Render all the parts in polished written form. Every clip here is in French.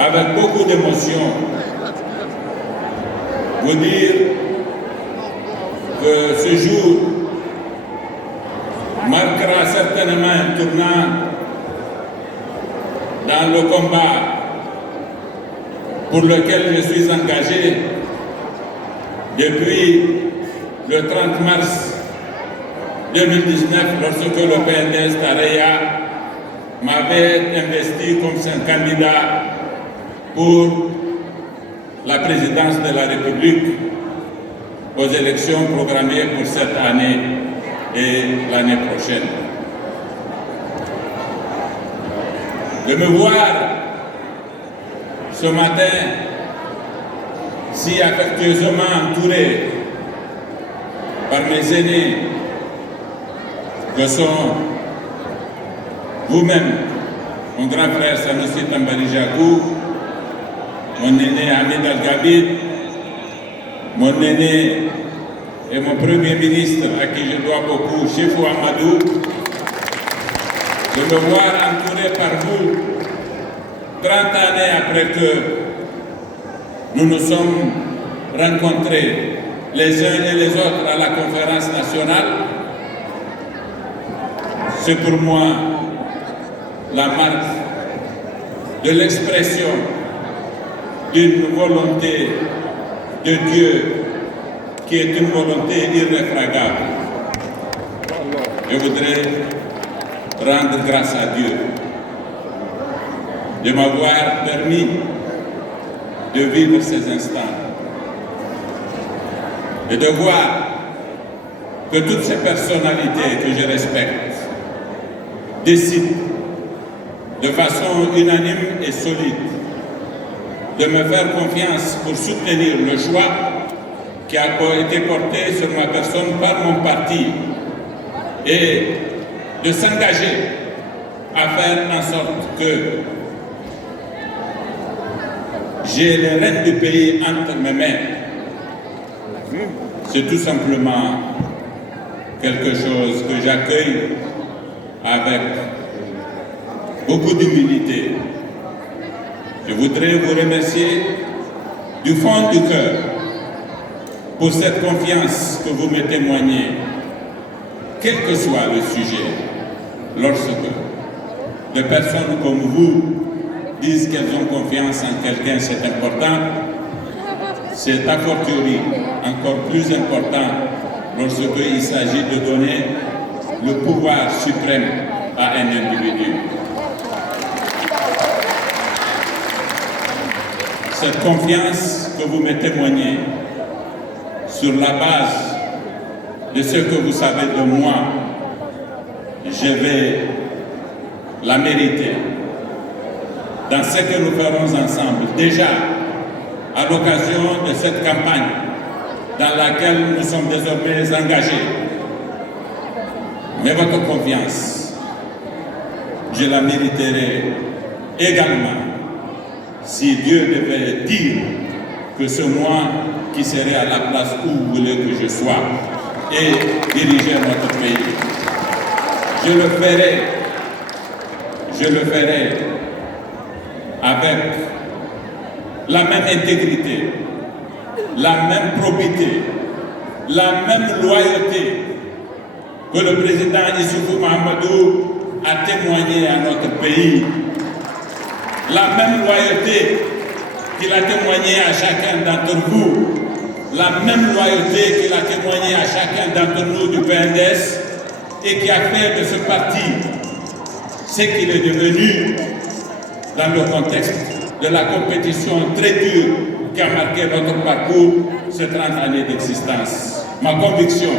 avec beaucoup d'émotion, vous dire que ce jour marquera certainement un tournant dans le combat pour lequel je suis engagé depuis le 30 mars 2019, lorsque le PNDS Tareya m'avait investi comme son candidat pour la présidence de la République aux élections programmées pour cette année et l'année prochaine. De me voir ce matin si affectueusement entouré par mes aînés que sont vous-même, mon grand frère Sanusi Tambari Jacou, mon aîné Hamid Al-Gabid, mon aîné et mon premier ministre à qui je dois beaucoup, Chefou Amadou, de me voir entouré par vous 30 années après que nous nous sommes rencontrés les uns et les autres à la conférence nationale. C'est pour moi la marque de l'expression d'une volonté de Dieu qui est une volonté irréfragable. Je voudrais rendre grâce à Dieu de m'avoir permis de vivre ces instants et de voir que toutes ces personnalités que je respecte décident de façon unanime et solide de me faire confiance pour soutenir le choix qui a été porté sur ma personne par mon parti et de s'engager à faire en sorte que j'ai les rênes du pays entre mes mains. C'est tout simplement quelque chose que j'accueille avec beaucoup d'humilité. Je voudrais vous remercier du fond du cœur pour cette confiance que vous me témoignez, quel que soit le sujet, lorsque des personnes comme vous disent qu'elles ont confiance en quelqu'un, c'est important. C'est a fortiori encore plus important lorsqu'il s'agit de donner le pouvoir suprême à un individu. Cette confiance que vous me témoignez sur la base de ce que vous savez de moi, je vais la mériter dans ce que nous ferons ensemble. Déjà, à l'occasion de cette campagne dans laquelle nous sommes désormais engagés. Mais votre confiance, je la mériterai également si Dieu devait dire que c'est moi qui serai à la place où vous voulez que je sois et diriger notre pays. Je le ferai avec la même intégrité, la même probité, la même loyauté que le président Issoufou Mahamadou a témoigné à notre pays. La même loyauté qu'il a témoigné à chacun d'entre vous, la même loyauté qu'il a témoigné à chacun d'entre nous du PNDS et qui a fait de ce parti ce qu'il est devenu dans le contexte de la compétition très dure qui a marqué notre parcours ces 30 années d'existence. Ma conviction,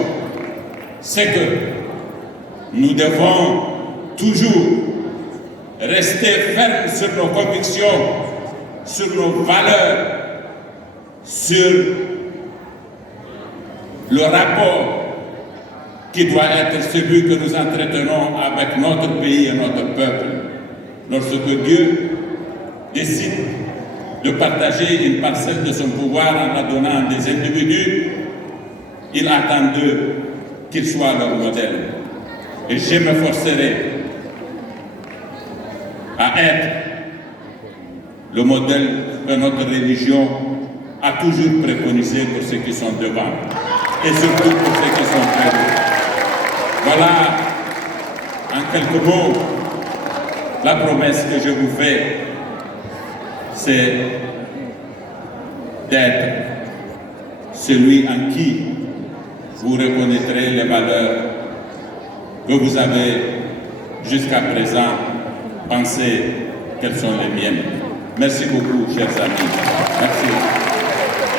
c'est que nous devons toujours rester fermes sur nos convictions, sur nos valeurs, sur le rapport qui doit être celui que nous entretenons avec notre pays et notre peuple. Lorsque Dieu décide de partager une parcelle de son pouvoir en la donnant à des individus, il attend d'eux qu'ils soient leur modèle. Et je m'efforcerai à être le modèle que notre religion a toujours préconisé pour ceux qui sont devant et surtout pour ceux qui sont près d'eux. Voilà, en quelques mots, la promesse que je vous fais, c'est d'être celui en qui vous reconnaîtrez les valeurs que vous avez jusqu'à présent pensé qu'elles sont les miennes. Merci beaucoup, chers amis. Merci.